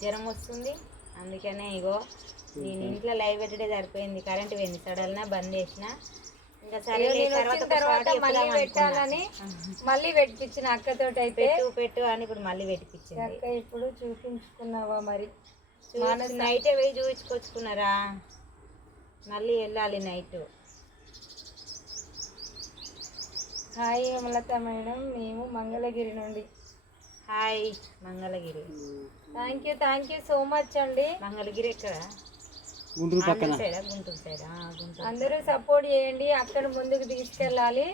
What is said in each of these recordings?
జ్వరం వస్తుంది, అందుకనే ఇగో నేను ఇంట్లో లైవ్ పెట్టడే సరిపోయింది. కరెంట్ పోయింది, సడల్గా బంద్ చేసిన. ఇంకా సరే తర్వాత మళ్ళీ పెట్టాలని మళ్ళీ పెట్టించిన అక్కతోటి అయితే పెట్టు అని ఇప్పుడు మళ్ళీ పెట్టించింది. అక్క ఇప్పుడు చూపించుకున్నావా మరి? నైటే పోయి చూపించుకొచ్చుకున్నారా? మళ్ళీ వెళ్ళాలి నైట్. హాయ్ హేమలత మేడం, మేము మంగళగిరి నుండి. Hi Mangalagiri. Thank you so much అండి. మంగళగిరి ఎక్కడ? గుంటూరు పక్కన సైడ్. గుంటూరు సైడ్. అందరూ సపోర్ట్ చేయండి. అక్కడ ముందుకు తీసుకెళ్ళాలి.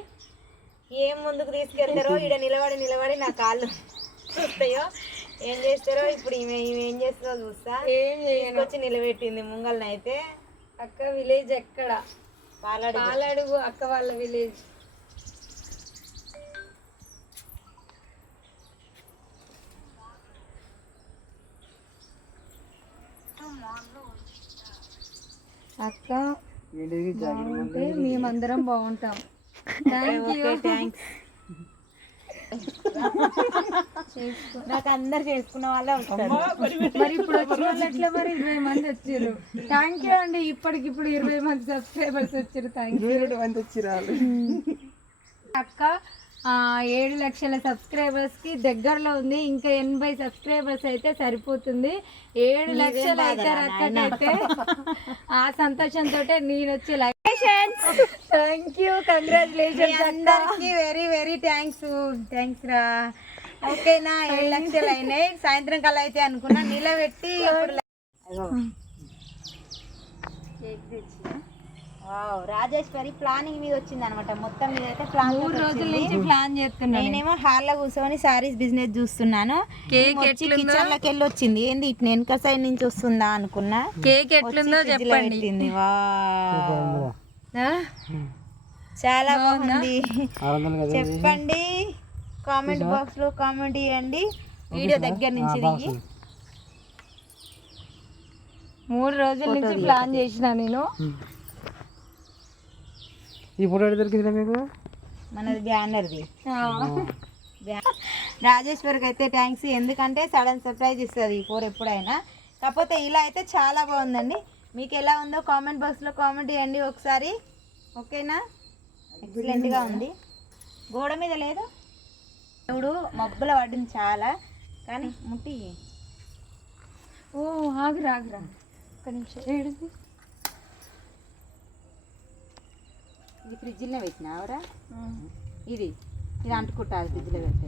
ఏం ముందుకు తీసుకెళ్తారో ఇక్కడ నిలబడి నా కాళ్ళు చూస్తాయో ఏం చేస్తారో. ఇప్పుడు ఈమె ఏం చేస్తారో చూస్తా. ఏం వచ్చి నిలబెట్టింది ముంగల్నైతే. అక్క విలేజ్ ఎక్కడ? పాలడుగు అక్క వాళ్ళ విలేజ్. అక్క బాగుంటే మేమందరం బాగుంటాం. థ్యాంక్స్. నాకు అందరు చేసుకున్న వాళ్ళే వస్తారు. మరి ఇప్పుడు వచ్చిన వాళ్ళు ఎట్లా? మరి 20 మంది వచ్చారు. థ్యాంక్ యూ అండి. ఇప్పటికిప్పుడు 20 మంది సబ్స్క్రైబర్స్ వచ్చారు. Thank you. 20 మంది వచ్చారు. అక్క 7 లక్షల సబ్స్క్రైబర్స్కి దగ్గరలో ఉంది. ఇంకా 80 సబ్స్క్రైబర్స్ అయితే సరిపోతుంది. 7 లక్షలు అయితే అక్కడైతే ఆ సంతోషంతో నేను వచ్చి థ్యాంక్ యూ, కంగ్రాచులేషన్స్ అందరికి. వెరీ థ్యాంక్స్ రా. ఓకేనా? 7 లక్షలు అయినాయి. సాయంత్రం కల్లా అయితే అనుకున్నా నిలబెట్టి కేక్ తెచ్చిన. రాజేశ్వరి ప్లానింగ్ మీద వచ్చింది అనమాట. మొత్తం మీద అయితే 3 రోజుల నుంచి ప్లాన్ చేస్తున్నాను. నేనేమో హాల్లో కూర్చొని సారీస్ బిజినెస్ చూస్తున్నాను. కేక్ కిచెన్ లోకి వెళ్ళి వచ్చింది. ఏంది ఇటు వెనక సైడ్ నుంచి వస్తుందా అనుకున్నా. కేక్ ఎట్లుందో చెప్పండి. చాలా బాగుంది. చెప్పండి, కామెంట్ బాక్స్ లో కామెంట్ చేయండి. వీడియో దగ్గర నుంచి దిగి 3 రోజుల నుంచి ప్లాన్ చేసిన నేను. ఈ ఫోటో దొరికిందా మీకు? మనది బ్యానర్ది. రాజేశ్వరికి అయితే థ్యాంక్స్. ఎందుకంటే సడన్ సర్ప్రైజ్ ఇస్తుంది ఈ ఫోర్ ఎప్పుడైనా. కాకపోతే ఇలా అయితే చాలా బాగుందండి. మీకు ఎలా ఉందో కామెంట్ బాక్స్లో కామెంట్ చేయండి ఒకసారి. ఓకేనా? ఎక్సలెంట్గా ఉంది. గోడ మీద లేదు ఇప్పుడు మబ్బుల పడింది చాలా, కానీ ముట్టి. ఓ ఆగురా ఒక్క నిమిషం. ఏడుంది ఇది? ఫ్రిడ్జ్లో పెట్టినావరా? ఇది అంటుకుంటుంది ఫ్రిడ్జ్లో పెడితే.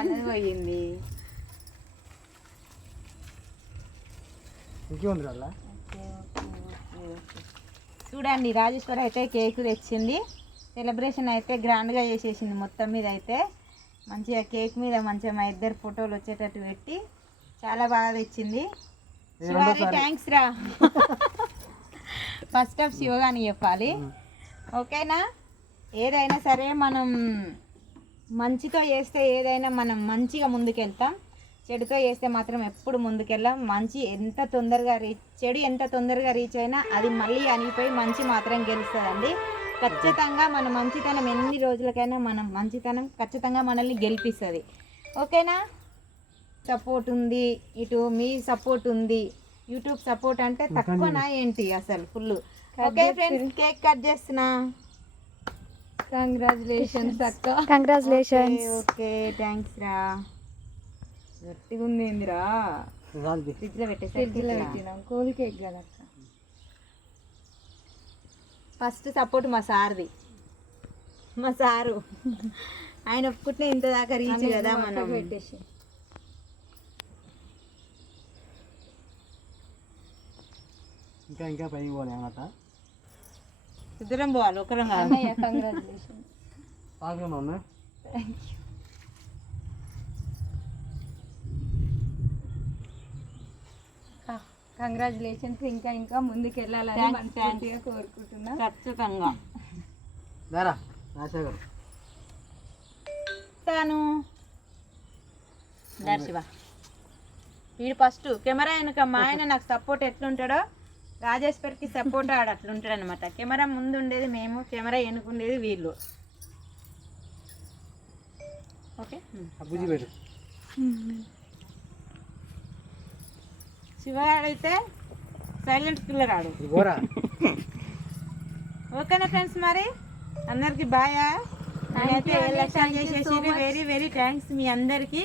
అన్నది పోయింది. చూడండి, రాజేశ్వరి అయితే కేక్ తెచ్చింది. సెలబ్రేషన్ అయితే గ్రాండ్గా చేసేసింది. మొత్తం మీద అయితే మంచిగా కేక్ మీద మంచిగా మా ఇద్దరు ఫోటోలు వచ్చేటట్టు పెట్టి చాలా బాగా తెచ్చింది. శివాని థ్యాంక్స్ రా. ఫస్ట్ ఆఫ్ శివగాని చెప్పాలి. ఓకేనా? ఏదైనా సరే మనం మంచితో చేస్తే ఏదైనా మనం మంచిగా ముందుకెళ్తాం. చెడుతో చేస్తే మాత్రం ఎప్పుడు ముందుకెళ్ళాం. చెడు ఎంత తొందరగా రీచ్ అయినా అది మళ్ళీ అనిగిపోయి మంచి మాత్రం గెలుస్తుందండి. ఖచ్చితంగా మన మంచితనం ఎన్ని రోజులకైనా మనం మంచితనం ఖచ్చితంగా మనల్ని గెలిపిస్తుంది. ఓకేనా? సపోర్ట్ ఉంది, ఇటు మీ సపోర్ట్ ఉంది. యూట్యూబ్ సపోర్ట్ అంటే తక్కువనా ఏంటి అసలు? Full. Okay friends, cake cut చేస్తున్నా. కంగ్రాచులేషన్స్ అక్క. కంగ్రాచులేషన్స్. ఓకే థ్యాంక్స్ రా. గట్టిగా ఉంది ఏందిరా? ఫ్రిడ్జ్లో పెట్టినా కోల్ కేక్ కదా అక్క. ఫస్ట్ సపోర్ట్ మా సార్ది. మా సారు ఆయన ఒప్పుకుంటే ఇంత దాకా రీచ్ కదా మనం. పెట్టేసి ఇంకా పైకి పోలే అన్నమాట. ఇద్దరం పోవాలి, ఒకరం కాదు. కంగ్రాచులేషన్. కంగ్రాచులేషన్స్. ఇంకా ముందుకు వెళ్ళాలని మనస్ఫూర్తిగా కోరుకుంటున్నా. ఖచ్చితంగా దర్శివా వీడు ఫస్ట్ కెమెరా వెనుక మా ఆయన నాకు సపోర్ట్ ఎట్లుంటాడో రాజేశ్వరికి సపోర్ట్ ఆడ అట్లా ఉంటాడు అనమాట. కెమెరా ముందు ఉండేది మేము, కెమెరా వెనుకుండేది వీళ్ళు. ఓకే శివగాడైతే సైలెంట్ కిల్లర్ ఆడు. ఓకేనా ఫ్రెండ్స్, మరి అందరికి బాయ్. అయితే లక్షలు చేసేసి వెరీ వెరీ థ్యాంక్స్ మీ అందరికీ.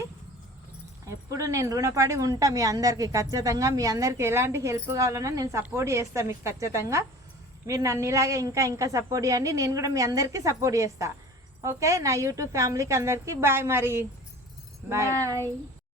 ఎప్పుడు నేను రుణపడి ఉంటా మీ అందరికీ ఖచ్చితంగా. మీ అందరికీ ఎలాంటి హెల్ప్ కావాలన్నా నేను సపోర్ట్ చేస్తాను మీకు ఖచ్చితంగా. మీరు నన్ను ఇలాగే ఇంకా ఇంకా సపోర్ట్ చేయండి, నేను కూడా మీ అందరికీ సపోర్ట్ చేస్తా. ఓకే, నా యూట్యూబ్ ఫ్యామిలీకి అందరికీ బాయ్. మరి బాయ్.